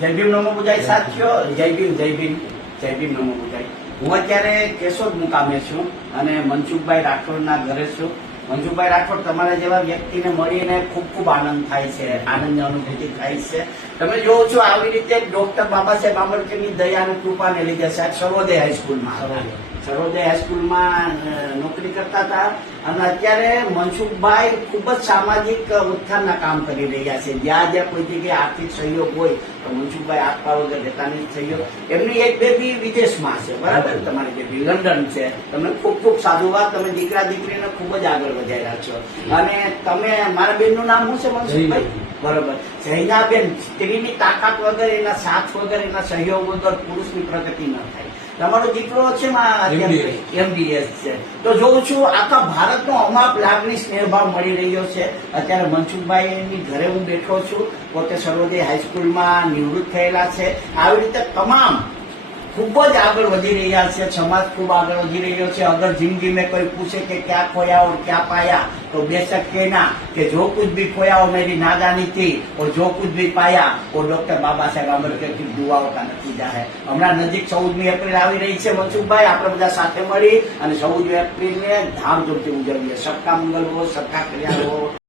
જય ભીમ નમો બુજાય સાથીઓ, જય ભીમ જય ભીમ જય ભીમ નમો બુજાય। હું અત્યારે કેશોદ મુકામે છું અને મનસુખભાઈ રાઠોડના ઘરે છું। મનસુખભાઈ રાઠોડ તમારા જેવા વ્યક્તિને મળીને ખૂબ ખૂબ આનંદ થાય છે, આનંદની અનુભૂતિ થાય છે। તમે જોવો છો આવી રીતે ડોક્ટર બાબા સાહેબ આંબેડકરની દયા અને કૃપાને લીધે સાહેબ સર્વોદય હાઈસ્કૂલમાં નોકરી કરતા હતા અને અત્યારે મનસુખભાઈ ખૂબ જ સામાજિક ઉત્થાનના કામ કરી રહ્યા છે। જ્યાં જ્યાં કોઈ જગ્યાએ આર્થિક સહયોગ હોય તો મનસુખભાઈ આપવા વગર રહેતા નથી સહયોગ। એમની એક બેબી વિદેશમાં છે, બરાબર, તમારી બેબી લંડન છે। તમને ખૂબ ખૂબ સાધુવાદ, તમે દીકરા દીકરીને ખૂબ જ આગળ વધાર્યા છો। અને તમે, મારા બેનનું નામ શું છે મનસુખભાઈ? બરોબર, જૈનાબેન। સ્ત્રીની તાકાત વગર, એના સાથ વગર, એના સહયોગ વગર પુરુષની પ્રગતિ ન થાય। તમારો દીકરો છે MBS છે, તો જોઉં છું આખા ભારતનો અમાપ લાગણી સ્નેહભાવ મળી રહ્યો છે। અત્યારે મનસુખભાઈની ઘરે હું બેઠો છું, પોતે સર્વોદય હાઈસ્કૂલમાં નિવૃત્ત થયેલા છે। આવી રીતે તમામ ખૂબ જ આગળ વધી રહ્યા છે, સમાજ ખૂબ આગળ વધી રહ્યો છે। અગર જિંદગી में कोई पूछे कि क्या खोया और क्या पाया, तो बेशक कहना कि जो कुछ भी खोया वो मेरी नादानी थी और जो कुछ भी पाया वो डॉक्टर बाबा साहेब आंबेडकर की दुआओं का नतीजा है। हमारा नजीक 14મી એપ્રિલ આવી રહી છે મનસુખભાઈ, આપણે બધા સાથે મળી અને 14મી એપ્રિલને ધામધૂમથી ઉજવીએ। સબકા મંગલ હો, સબકા કલ્યાણ હો।